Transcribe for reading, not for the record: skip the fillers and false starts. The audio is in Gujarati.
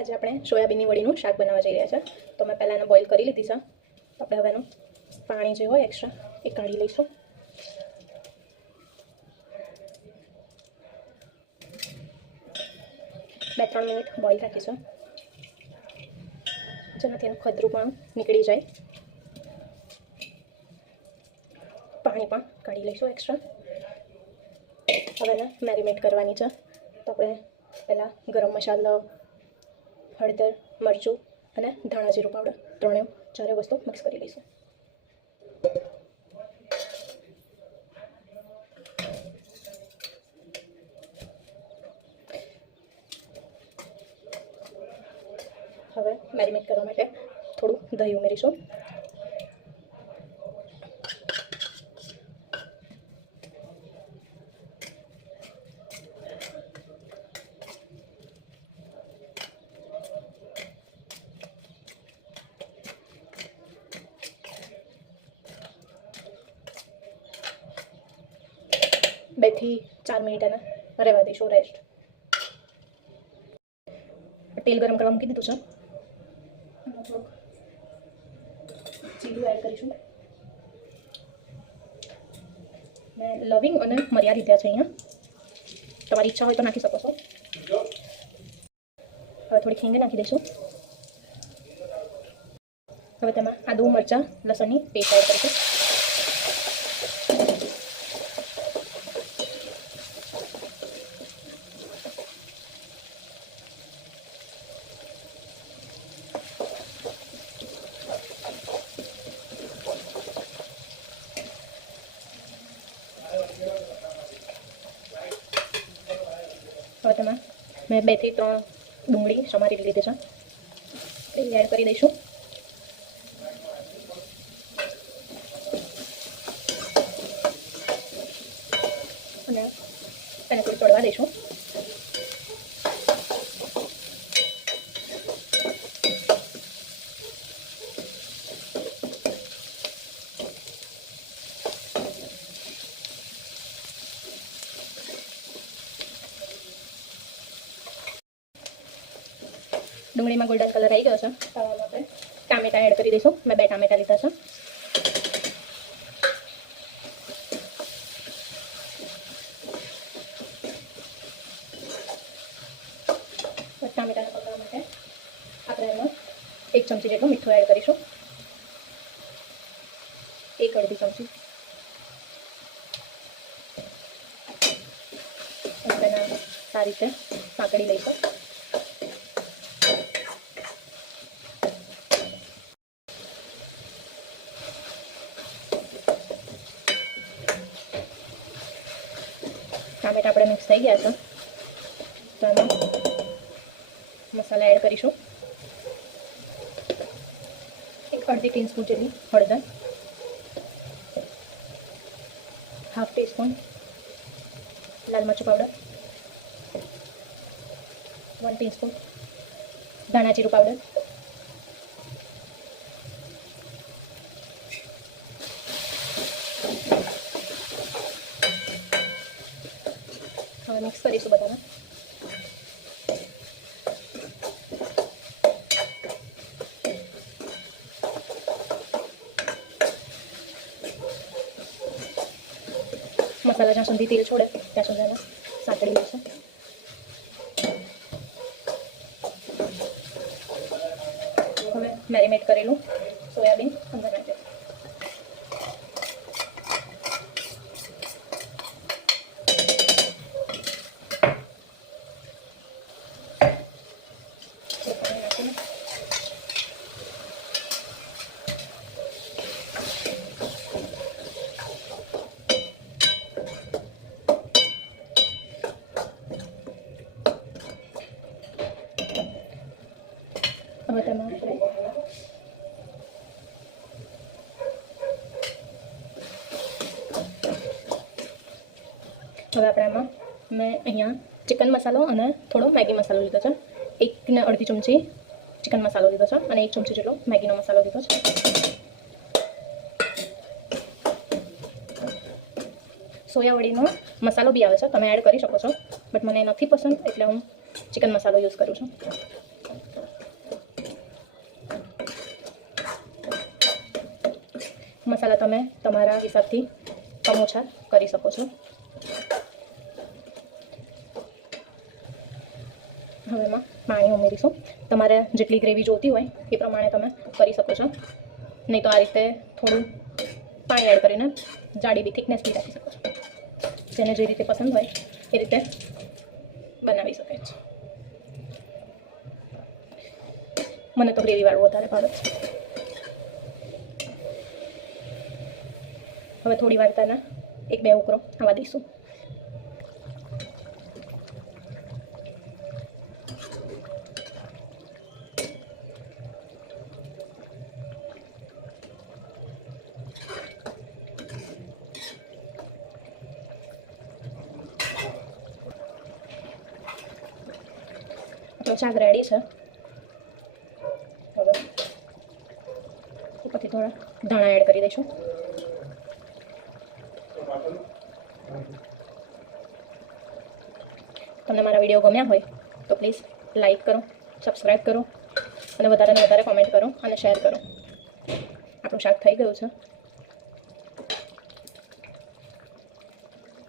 આજે આપણે સોયાબીનની વડીનું શાક બનાવવા જઈ રહ્યા છે. તો મેં પહેલાં એને બોઇલ કરી લીધી છે. આપણે હવે એનું પાણી જે હોય એક્સ્ટ્રા એ કાઢી લઈશું. બે 3 મિનિટ બોઇલ રાખીશું જેનાથી એનું ખદરું પણ નીકળી જાય. પાણી પણ કાઢી લઈશું એક્સ્ટ્રા. હવે એને મેરિનેટ કરવાની છે. તો આપણે પહેલાં ગરમ મસાલો, હળદર, મરચું અને ધાણા જીરું પાવડર ચારે વસ્તુ મિક્સ કરી લઈશું. હવે મેરિનેટ કરવા માટે થોડું દહીં ઉમેરીશું. બે થી 4 મિનિટ એને રહેવા દઈશું રેસ્ટ. તેલ ગરમ કરવા મૂકી દીધું છે. થોડુંક જીરું એડ કરીશું. મેં લવિંગ અને મરિયા લીધા છે અહીંયા. તમારી ઈચ્છા હોય તો નાખી શકો છો. હવે થોડી હિંગ નાખી દઈશું. હવે તેમાં આદુ, મરચાં, લસણની પેસ્ટ એડ કરીશું. હવે તેમાં મેં 2 થી 3 ડુંગળી સમારી લીધી છે એ એડ કરી દઈશું. અને તેને થોડી તળવા દઈશું. ડુંગળીમાં ગોલ્ડન કલર આવી ગયો છે. તવામાં આપણે ટામેટા એડ કરી દઈશું. મેં 2 ટામેટા લીધા છે. ટામેટાને પકડવા માટે આપણે એમાં 1 ચમચી જેટલું મીઠું એડ કરીશું. 1 અડધી ચમચી. તેને સારી રીતે સાંકળી લઈશું. ટામેટા આપણે મિક્સ થઈ ગયા છે. તો એમાં મસાલા એડ કરીશું. 1 અડધી ટીસ્પૂન જેટલી હળદર, 1/2 ટીસ્પૂન લાલ મરચું પાવડર, 1 ટીસ્પૂન ધાણા જીરું પાવડર, હવે મિક્સ કરીશું બધાને. મસાલા જ્યાં સુધી તેલ છોડે ત્યાં સુધી એને સાંકળી લઈશું. હવે મેરિનેટ કરેલું સોયાબીન અંદર નાખીશું. હવે તેમાં આપણે આમાં મેં અહીંયા ચિકન મસાલો અને થોડો મેગી મસાલો લીધો છે. 1 ને અડધી ચમચી ચિકન મસાલો લીધો છે અને 1 ચમચી જેટલો મેગીનો મસાલો લીધો છે. સોયા વડીનો મસાલો બી આવે છે, તમે એડ કરી શકો છો, બટ મને નથી પસંદ એટલે હું ચિકન મસાલો યુઝ કરું છું. મસાલા તમે તમારા હિસાબથી કમ ઓછા કરી શકો છો. હવે એમાં પાણી ઉમેરીશું. તમારે જેટલી ગ્રેવી જોઈતી હોય એ પ્રમાણે તમે કરી શકો છો. નહીં તો આ રીતે થોડું પાણી એડ કરીને જાડી બી થિકનેસ બી રાખી શકો છો. જેને જે રીતે પસંદ હોય એ રીતે બનાવી શકે છે. મને તો ગ્રેવીવાળું વધારે ભાવે છે. હવે થોડી વાર તેને 1-2 ઉકળો આવવા દઈશું. આપણું શાક રેડી છે. હવે ઉપરથી થોડા ધાણા એડ કરી દઈશું. તમને મારા વિડીયો ગમ્યા હોય તો પ્લીઝ લાઈક કરો, સબસ્ક્રાઈબ કરો અને વધારે ને વધારે કોમેન્ટ કરો અને શેર કરો. આપણું શાક થઈ ગયું છે.